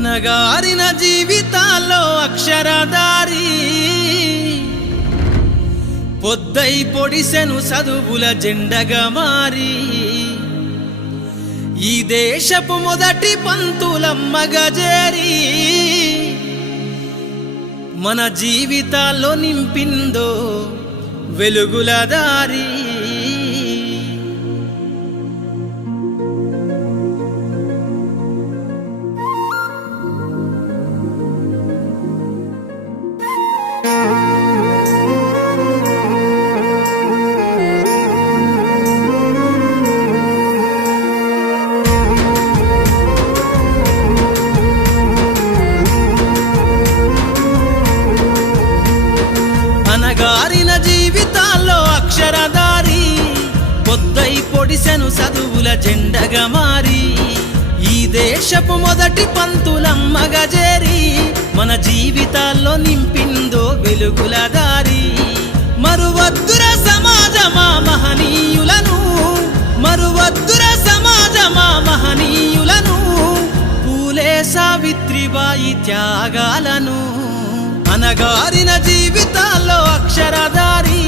అనగారిన జీవితాల్లో అక్షరధారి పొద్దై పొడిసెను చదువుల జెండగా మారి ఈ దేశపు మొదటి పంతులమ్మగా చేరి మన జీవితాల్లో నింపిందో వెలుగుల దారి. అనగారిన జీవితాల్లో అక్షరధారి పొద్దై పొడిసెను చదువుల జెండగా మారి ఈ దేశపు మొదటి పంతులమ్మగా చేరి మన జీవితాల్లో నింపిందో వెలుగుల దారి. మరువద్దుర సమాజమా మహనీయులను, మరువద్దుర సమాజమా మహనీయులను, పూలే సావిత్రిబాయి త్యాగాలను. అనగారిన జీవితాల్లో అక్షరధారి